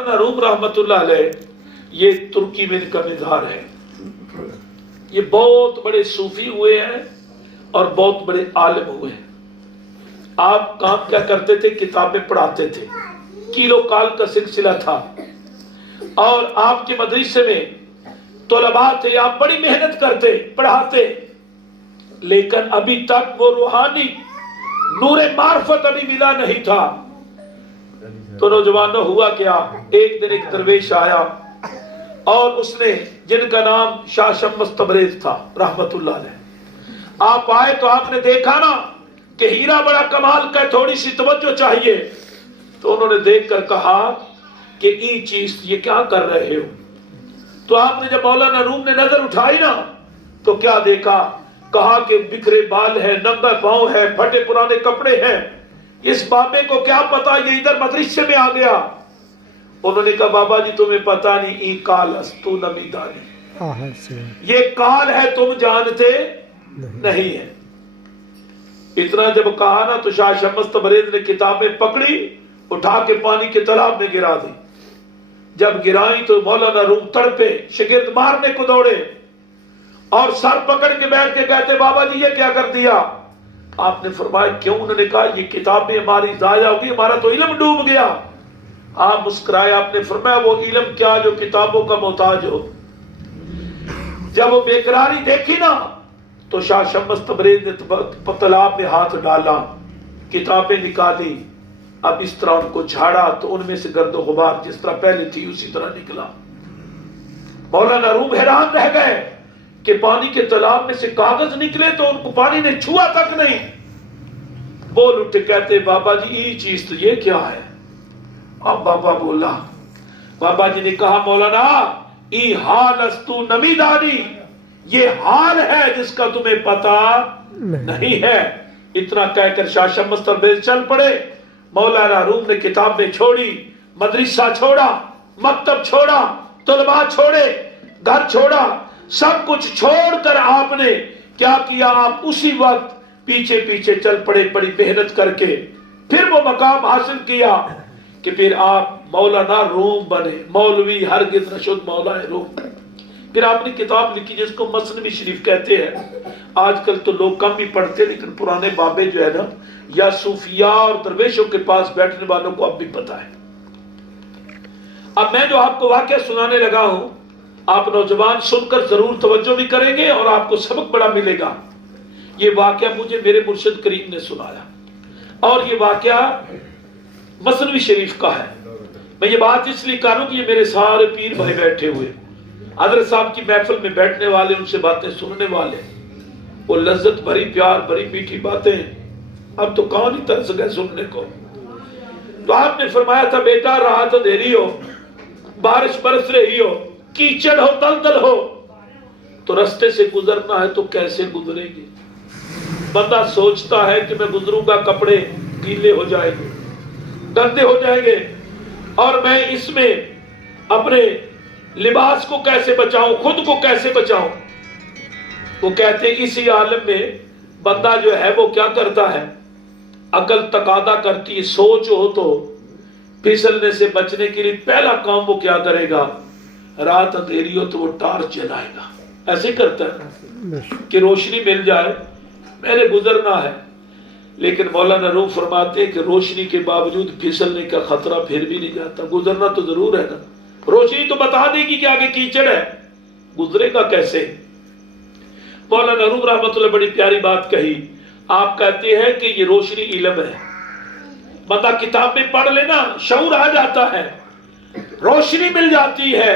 मौलाना room रहमतुल्लाह अलैह, ये तुर्की में इनका मज़ार है। ये बहुत बड़े सूफी हुए हैं और बहुत बड़े आलिम हुए हैं। आप काम क्या करते थे, किताबें पढ़ाते थे, किलो काल का सिलसिला था। और आपके मदरसे में तलबा थे, आप बड़ी मेहनत करते, पढ़ाते, लेकिन अभी तक वो रूहानी नूरे मार्फत अभी मिला नहीं था। तो नौजवानों हुआ क्या, एक दिन एक दरवेश आया और उसने, जिनका नाम शाह शम्स तबरेज था रहमतुल्लाह अलैह, आप आए तो आपने देखा ना कि हीरा बड़ा कमाल का, थोड़ी सी तवज्जो चाहिए। तो उन्होंने देखकर कहा कि ये चीज ये क्या कर रहे हो। तो आपने जब मौलाना रूम ने नजर उठाई ना, तो क्या देखा, कहा कि बिखरे बाल है, नंगा पांव है, फटे पुराने कपड़े हैं, इस बाबे को क्या पता ये इधर मदरसे में आ गया। उन्होंने कहा बाबा जी तुम्हें पता नहीं, ई काल अस्तु नमीदानी, ये काल है तुम जानते नहीं है। इतना जब कहा ना तो शाह शम्स तबरेज ने किताबें पकड़ी, उठा के पानी के तालाब में गिरा दी। जब गिराई तो मौलाना रूम तड़पे, शिगिर्द मारने को दौड़े और सर पकड़ के बैठ के कहते बाबा जी ये क्या कर दिया। आपने फरमाया क्यों। उन्होंने कहा ये किताबें हमारी जाया होगी, हमारा तो इल्म डूब गया। आप मुस्कुराए, आपने फरमाया वो इल्म क्या जो किताबों का मोहताज हो। जब वो बेकरारी देखी ना तो शाह शम्स तबरेज ने तालाब में हाथ डाला, किताबें निकाली, अब इस तरह उनको झाड़ा तो उनमें से गर्दो गुबार जिस तरह पहले थी उसी तरह निकला। मौलाना रूम हैरान रह गए कि पानी के तालाब में से कागज निकले तो उनको पानी ने छुआ तक नहीं। बोल उठे, कहते बाबा जी ये चीज तो ये क्या है। अब बाबा बोला, बाबा जी ने कहा मौलाना ई हाल अस्तु नमीदानी, ये हाल है जिसका तुम्हें पता नहीं है। इतना कहकर शाह शम्स तबरेज चल पड़े। मौलाना रूम ने किताबें छोड़ी, मदरसा छोड़ा, मकतब छोड़ा, तलबा छोड़े, घर छोड़ा, सब कुछ छोड़कर आपने क्या किया, आप उसी वक्त पीछे पीछे चल पड़े बड़ी मेहनत करके। फिर वो मकाम हासिल किया कि फिर आप मौलाना रूम बने, मौलवी हरगिज़ नशुद मौलाना रूम। फिर आपने किताब लिखी जिसको मसनवी शरीफ कहते हैं। आजकल तो लोग कम ही पढ़ते, लेकिन पुराने बाबे जो है ना, या सूफिया और दरवेशों के पास बैठने वालों को अब भी पता है। अब मैं जो आपको वाकया सुनाने लगा हूं, आप नौजवान सुनकर जरूर तवज्जो भी करेंगे और आपको सबक बड़ा मिलेगा। ये वाकया मुझे मेरे मुर्शिद करीम ने सुनाया और ये वाकया मसनवी शरीफ का है। मैं ये बात इसलिए कर रहा हूं कि ये मेरे सारे पीर भाई बैठे हुए, हज़रत साहब की महफिल में बैठने वाले, उनसे बातें सुनने वाले, वो लज्जत भरी, प्यार भरी, मीठी बातें अब तो कौन ही तरस गए सुनने को। तो आपने फरमाया था बेटा रात अंधेरी हो, बारिश बरस रही हो, कीचड़ हो, दलदल हो, तो रास्ते से गुजरना है तो कैसे गुजरेंगे। बंदा सोचता है कि मैं गुजरूंगा, कपड़े गीले हो जाएंगे, गंदे हो जाएंगे, और मैं इसमें अपने लिबास को कैसे बचाऊं, खुद को कैसे बचाऊं। वो कहते हैं इसी आलम में बंदा जो है वो क्या करता है, अकल तकादा करती है, सोच हो तो फिसलने से बचने के लिए पहला काम वो क्या करेगा, रात अंधेरी हो तो वो टार्च जलाएगा। ऐसे करता है कि रोशनी मिल जाए, मैंने गुजरना है। लेकिन मौलाना रूम फरमाते हैं कि रोशनी के बावजूद फिसलने का खतरा फिर भी नहीं जाता। गुजरना तो जरूर है ना, रोशनी तो बता देगी कि आगे कीचड़ है, गुजरेगा कैसे। मौलाना रूम रहमतुल्लाह बड़ी प्यारी बात कही। आप कहते हैं कि ये रोशनी इल्म है, बंदा किताब में पढ़ लेना शऊर आ जाता है, रोशनी मिल जाती है,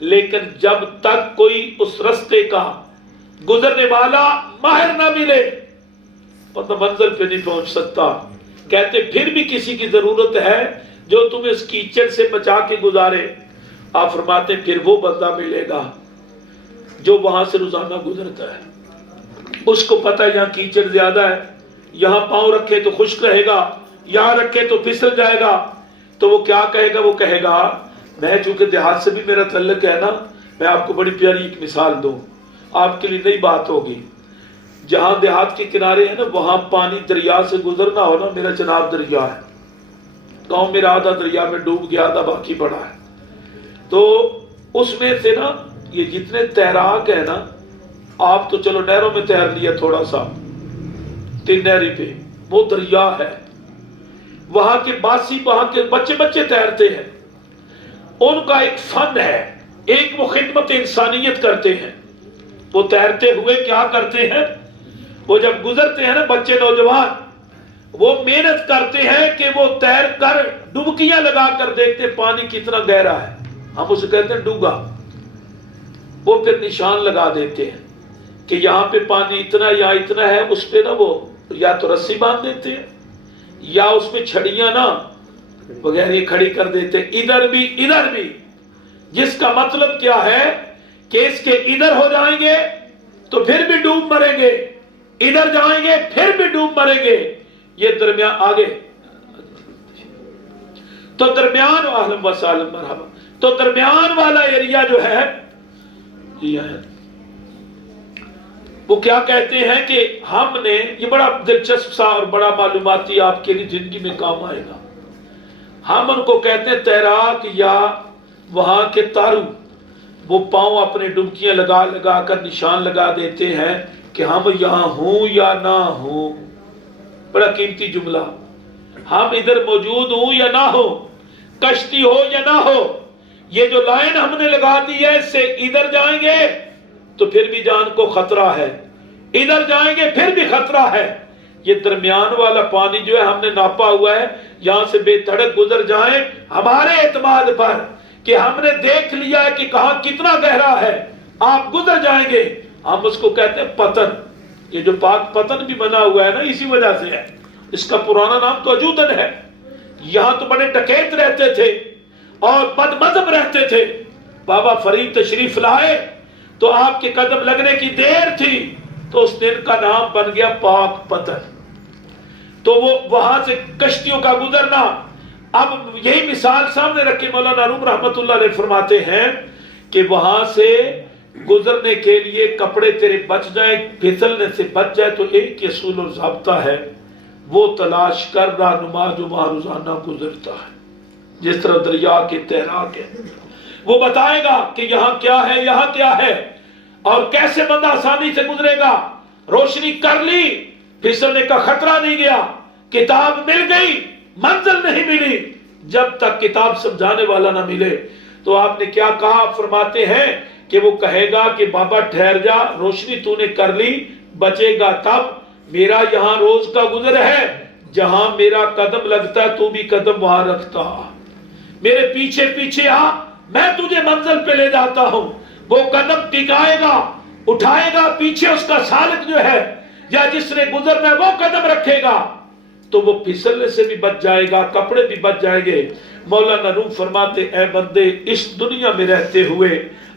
लेकिन जब तक कोई उस रास्ते का गुजरने वाला माहिर ना मिले मतलब मंजिल पे नहीं पहुंच सकता। कहते फिर भी किसी की जरूरत है जो तुम्हें इस कीचड़ से बचा के गुजारे। आप फरमाते फिर वो बंदा मिलेगा जो वहां से रोजाना गुजरता है, उसको पता है यहाँ कीचड़ ज्यादा है, यहाँ पांव रखे तो खुश्क रहेगा, यहाँ रखे तो फिसल जाएगा। तो वो क्या कहेगा, वो कहेगा मैं चूंकि देहात से भी मेरा तल्लुक है ना, मैं आपको बड़ी प्यारी एक मिसाल दूं, आपके लिए नई बात होगी। जहां देहात के किनारे है ना, वहां पानी दरिया से गुजरना हो ना, मेरा जनाब दरिया है, गांव मेरा आधा दरिया में डूब गया, आधा बाकी पड़ा है। तो उसमें से ना ये जितने तैराक है ना, आप तो चलो नहरों में तैर लिया थोड़ा सा, 3 नहरी पे, वो दरिया है, वहां के बासी, वहां के बच्चे बच्चे तैरते हैं। उनका एक फन है, एक वो खिदमत इंसानियत करते हैं। वो तैरते हुए क्या करते हैं, वो जब गुजरते हैं ना बच्चे नौजवान, वो मेहनत करते हैं कि वो तैर कर डुबकियां लगा कर देखते पानी कितना गहरा है, हम उसे कहते हैं डूगा। वो फिर निशान लगा देते हैं कि यहाँ पे पानी इतना या इतना है, उस पे ना वो या तो रस्सी बांध देते हैं या उसमें छड़ियां ना वगैरह खड़ी कर देते, इधर भी इधर भी। जिसका मतलब क्या है कि इसके इधर हो जाएंगे तो फिर भी डूब मरेंगे, इधर जाएंगे फिर भी डूब मरेंगे। ये दरमियान आगे तो दरमियान आलम वसालम मरहबा, तो दरमियान वाला एरिया जो है ये है, वो क्या कहते हैं कि हमने, ये बड़ा दिलचस्प सा और बड़ा मालूमाती आपके लिए जिंदगी में काम आएगा। हम उनको कहते हैं तैराक या वहां के तारू, वो पांव अपने डुबकियां लगा लगा कर निशान लगा देते हैं कि हम यहां हूं या ना हूं। बड़ा कीमती जुमला, हम इधर मौजूद हूं या ना हो, कश्ती हो या ना हो, ये जो लाइन हमने लगा दी है, इससे इधर जाएंगे तो फिर भी जान को खतरा है, इधर जाएंगे फिर भी खतरा है। ये दरमियान वाला पानी जो है हमने नापा हुआ है, यहां से बेधड़क गुजर जाए हमारे एतमाद पर कि हमने देख लिया है कि कहां कितना गहरा है, आप गुजर जाएंगे। हम उसको कहते हैं पतन। ये जो पाक पतन भी बना हुआ है ना, इसी वजह से है। इसका पुराना नाम तो अजूदन है। यहां तो बड़े डकैत रहते थे और बदमज़हब रहते थे। बाबा फरीद तशरीफ लाए तो आपके कदम लगने की देर थी, तो उस दिन का नाम बन गया पाक पतन। तो वो वहां से कश्तियों का गुजरना, अब यही मिसाल सामने रखे मौलाना रूम रहमतुल्लाह अलैह फरमाते हैं कि वहां से गुजरने के लिए कपड़े तेरे बच जाए, फिसलने से बच जाए, तो एक ही असूल और ज़ाब्ता है, वो तलाश कर रहनुमा जो वहां रोजाना गुजरता है। जिस तरह दरिया के तैराक है, वो बताएगा कि यहाँ क्या है, यहाँ क्या है, और कैसे बंदा आसानी से गुजरेगा। रोशनी कर ली, फिसलने का खतरा नहीं गया, किताब मिल गई, मंजिल नहीं मिली, जब तक किताब समझाने वाला ना मिले। तो आपने क्या कहा, फरमाते हैं कि वो कहेगा कि बाबा ठहर जा, रोशनी तूने कर ली, बचेगा तब। मेरा यहाँ रोज का गुजर है, जहां मेरा कदम लगता है तू भी कदम वहां रखता, मेरे पीछे पीछे आ, मैं तुझे मंजिल पे ले जाता हूं। वो कदम टिकाएगा, उठाएगा, पीछे उसका सालक जो है या जिसने गुजरना है वो कदम रखेगा, तो वो फिसलने से भी बच जाएगा, कपड़े भी बच जाएंगे। मौलाना रूम फरमाते, ऐ बंदे, इस दुनिया में रहते हुए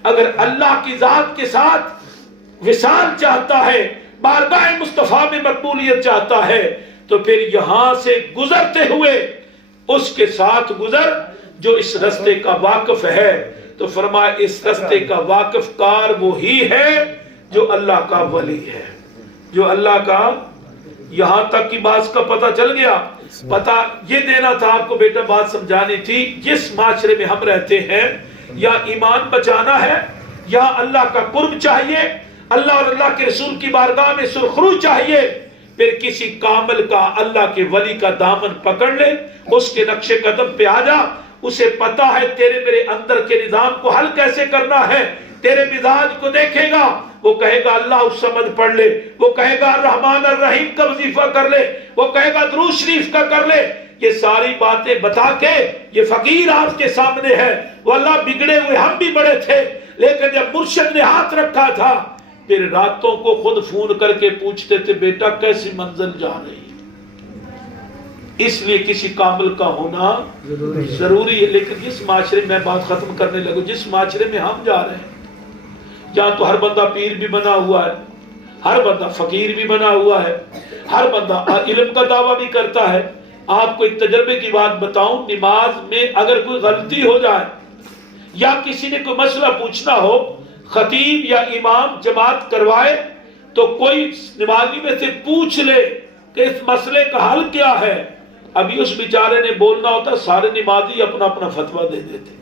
अगर अल्लाह की जात के साथ विसाल चाहता है, बारगाह मुस्तफा में मकबूलियत चाहता है, तो फिर यहां से गुजरते हुए उसके साथ गुजर जो इस रास्ते का वाकिफ है। तो फरमाया, इस रास्ते का वाकिफ कार वो ही है जो अल्लाह का वली है, जो अल्लाह का। यहां तक की बात का पता चल गया। पता ये देना था आपको बेटा, बात समझानी थी। जिस माशरे में हम रहते हैं, या ईमान बचाना है, या अल्लाह का कुर्ब चाहिए, अल्लाह और अल्लाह के रसूल की बारगाह में सुरखरू चाहिए, फिर किसी कामिल का, अल्लाह के वली का दामन पकड़ ले, उसके नक्शे कदम पे आ जा। उसे पता है तेरे मेरे अंदर के निजाम को हल कैसे करना है, तेरे मिजाज को देखेगा, वो कहेगा अल्लाह उस समद पढ़ ले, वो कहेगा रहमान और रहीम का वजीफा कर ले, वो कहेगा दुरूद शरीफ का कर ले। ये सारी बातें बता के ये फकीर आपके सामने है। वो अल्लाह बिगड़े हुए हम भी बड़े थे, लेकिन जब मुर्शिद ने हाथ रखा था, फिर रातों को खुद फोन करके पूछते थे, बेटा कैसी मंजिल जा रही है। इसलिए किसी कामिल का होना जरूरी है। लेकिन जिस माशरे में, बात खत्म करने लगो, जिस माशरे में हम जा रहे हैं, जहां तो हर बंदा पीर भी बना हुआ है, हर बंदा फकीर भी बना हुआ है, हर बंदा इल्म का दावा भी करता है। आपको एक तजर्बे की बात बताऊं, नमाज में अगर कोई गलती हो जाए या किसी ने कोई मसला पूछना हो, खतीब या इमाम जमात करवाए, तो कोई नमाजी में से पूछ ले कि इस मसले का हल क्या है, ابھی اس بیچارے نے بولنا ہوتا، سارے نمازی اپنا اپنا فتویٰ دے دیتے،